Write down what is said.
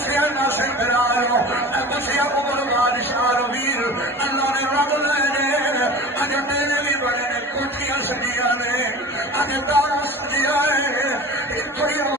بچیا ناصر بلالو بچیا عمر بادشاہ ویر اللہ نے رب لے دے اج میرے بھی بڑے نے کوٹیاں سجیاں نے اج دار